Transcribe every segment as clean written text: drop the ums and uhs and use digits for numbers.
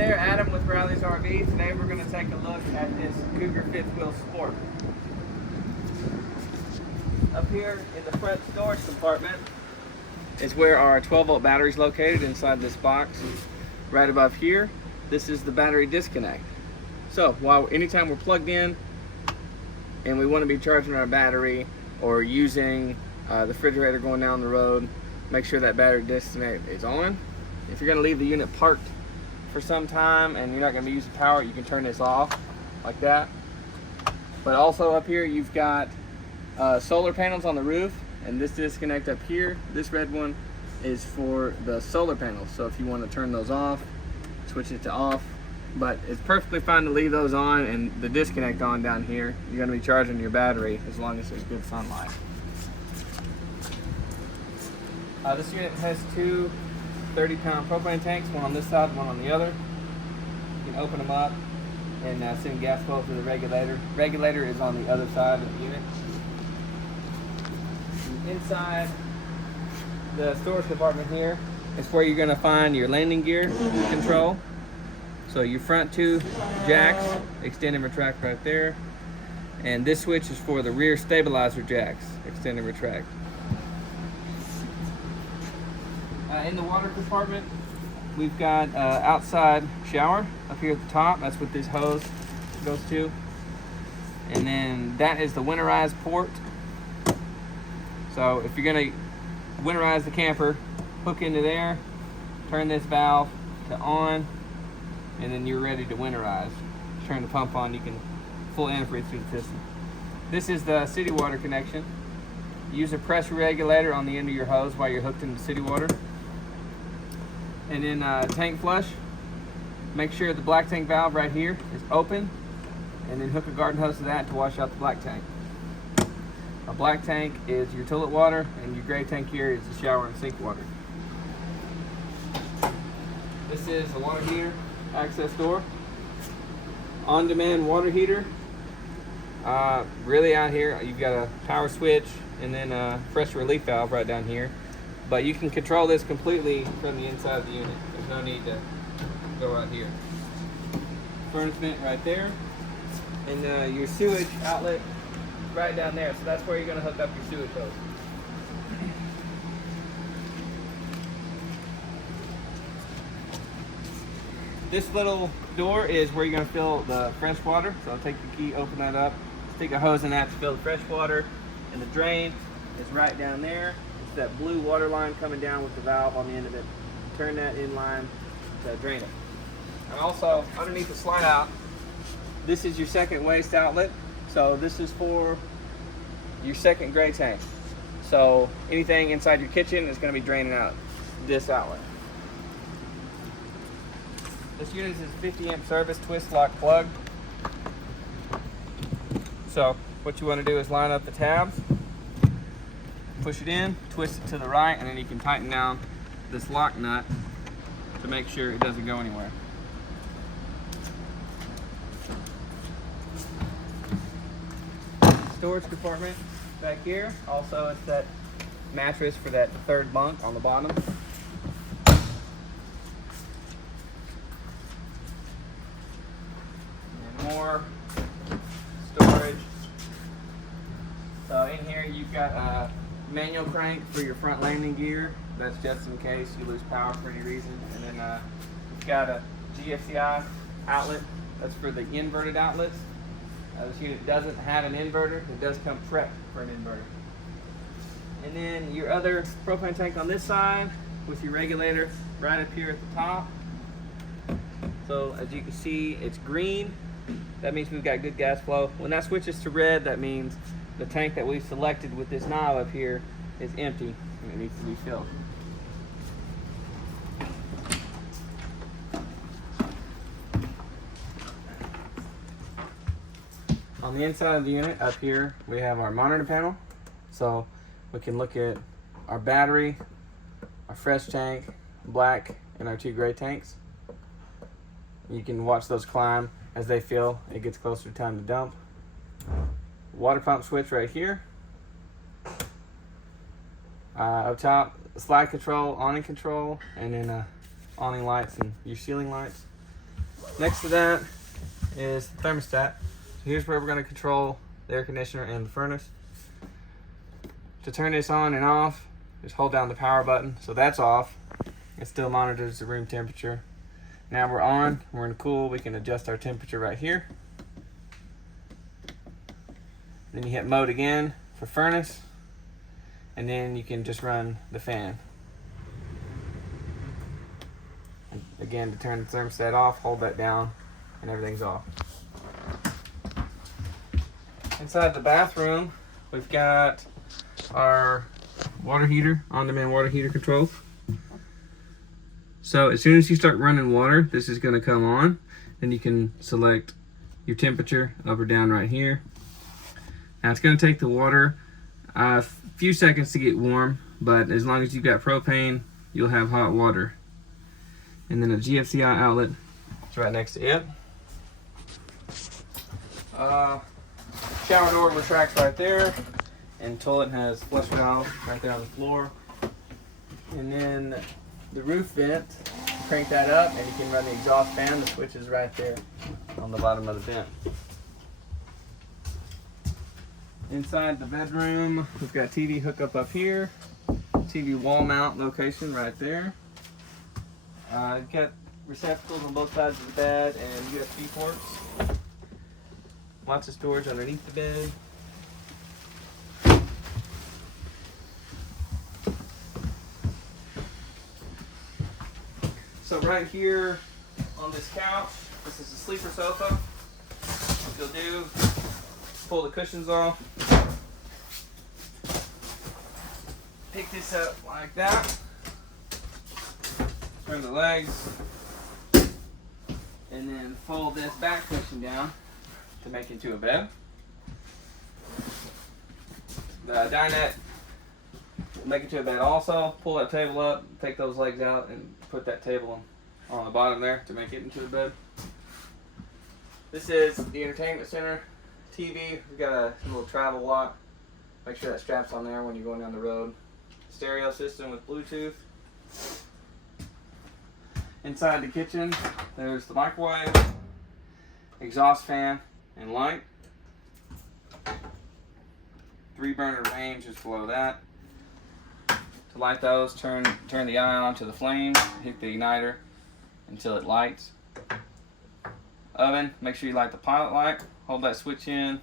there, Adam with Riley's RV. Today we're going to take a look at this Cougar fifth wheel sport. Up here in the front storage compartment is where our 12-volt battery is located inside this box. Right above here, this is the battery disconnect. So anytime we're plugged in and we want to be charging our battery or using the refrigerator going down the road, make sure that battery disconnect is on. If you're going to leave the unit parked for some time and you're not going to use the power, you can turn this off like that. But also up here you've got solar panels on the roof, and this disconnect up here, this red one, is for the solar panels. So if you want to turn those off, switch it to off. But it's perfectly fine to leave those on and the disconnect on down here. You're going to be charging your battery as long as there's good sunlight. This unit has two 30-pound propane tanks, one on this side, one on the other. You can open them up and send gas flow through the regulator. Regulator is on the other side of the unit. Inside the storage compartment here is where you're going to find your landing gear control. So your front two jacks, extend and retract right there. And this switch is for the rear stabilizer jacks, extend and retract. In the water compartment, we've got outside shower up here at the top. That's what this hose goes to. And then that is the winterized port. So if you're gonna winterize the camper, hook into there, turn this valve to on, and then you're ready to winterize. Turn the pump on, you can full antifreeze through the system. This is the city water connection. Use a pressure regulator on the end of your hose while you're hooked into city water. And then tank flush, make sure the black tank valve right here is open, and then hook a garden hose to that to wash out the black tank. A black tank is your toilet water, and your gray tank here is the shower and sink water. This is the water heater access door. On-demand water heater. Really out here, you've got a power switch and then a pressure relief valve right down here. But you can control this completely from the inside of the unit. There's no need to go out here. Furnace vent right there. And your sewage outlet right down there. So that's where you're going to hook up your sewage hose. This little door is where you're going to fill the fresh water. So I'll take the key, open that up, stick a hose in that to fill the fresh water. And the drain is right down there. It's that blue water line coming down with the valve on the end of it. Turn that in line to drain it. And also, underneath the slide out, this is your second waste outlet. So this is for your second gray tank. So anything inside your kitchen is going to be draining out this outlet. This unit is 50 amp service twist lock plug. So what you want to do is line up the tabs, push it in, twist it to the right, and then you can tighten down this lock nut to make sure it doesn't go anywhere. Storage compartment back here. Also, it's that mattress for that third bunk on the bottom. And more storage. So in here you've got a manual crank for your front landing gear. That's just in case you lose power for any reason. And then you've got a GFCI outlet. That's for the inverted outlets. This unit doesn't have an inverter. It does come prepped for an inverter. And then your other propane tank on this side with your regulator right up here at the top. So as you can see, it's green. That means we've got good gas flow. When that switches to red, that means the tank that we've selected with this knob up here is empty and it needs to be filled. On the inside of the unit up here, we have our monitor panel. So we can look at our battery, our fresh tank, black, and our two gray tanks. You can watch those climb as they fill. It gets closer to time to dump. Water pump switch right here. Up top, slide control, awning control, and then awning lights and your ceiling lights. Next to that is the thermostat. So here's where we're going to control the air conditioner and the furnace. To turn this on and off, just hold down the power button. So that's off. It still monitors the room temperature. Now we're on, we're in cool, we can adjust our temperature right here. Then you hit mode again for furnace, and then you can just run the fan. And again, to turn the thermostat off, hold that down, and everything's off. Inside the bathroom, we've got our water heater, on-demand water heater controls. So as soon as you start running water, this is going to come on, and you can select your temperature up or down right here. Now it's going to take the water a few seconds to get warm, but as long as you've got propane, you'll have hot water. And then a GFCI outlet is right next to it. Shower door retracts right there, and toilet has flush valve right there on the floor. And then the roof vent, crank that up, and you can run the exhaust fan. The switch is right there on the bottom of the vent. Inside the bedroom, we've got TV hookup up here, TV wall mount location right there. You've got receptacles on both sides of the bed and USB ports. Lots of storage underneath the bed. So right here on this couch, this is a sleeper sofa. What you'll do, pull the cushions off, pick this up like that, turn the legs, and then fold this back cushion down to make it into a bed. The dinette, make it to a bed also. Pull that table up, take those legs out, and put that table on the bottom there to make it into a bed. This is the entertainment center. TV, we've got a little travel lock. Make sure that strap's on there when you're going down the road. Stereo system with Bluetooth. Inside the kitchen, there's the microwave, exhaust fan, and light. 3-burner range is below that. To light those, turn the iron onto the flame, hit the igniter until it lights. Oven, make sure you light the pilot light, hold that switch in,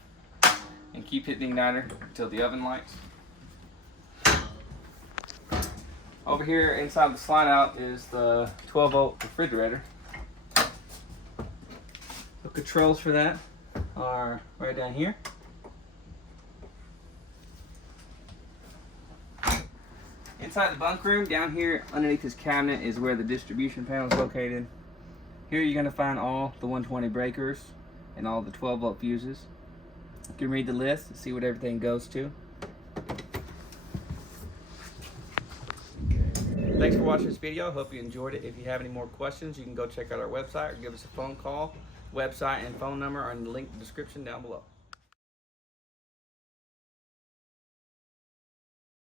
and keep hitting the igniter until the oven lights. Over here inside the slide out is the 12-volt refrigerator. The controls for that are right down here. Inside the bunk room, down here underneath this cabinet is where the distribution panel is located. Here you're going to find all the 120 breakers and all the 12-volt fuses. You can read the list and see what everything goes to. Thanks for watching this video. Hope you enjoyed it. If you have any more questions, you can go check out our website or give us a phone call. Website and phone number are in the link in the description down below.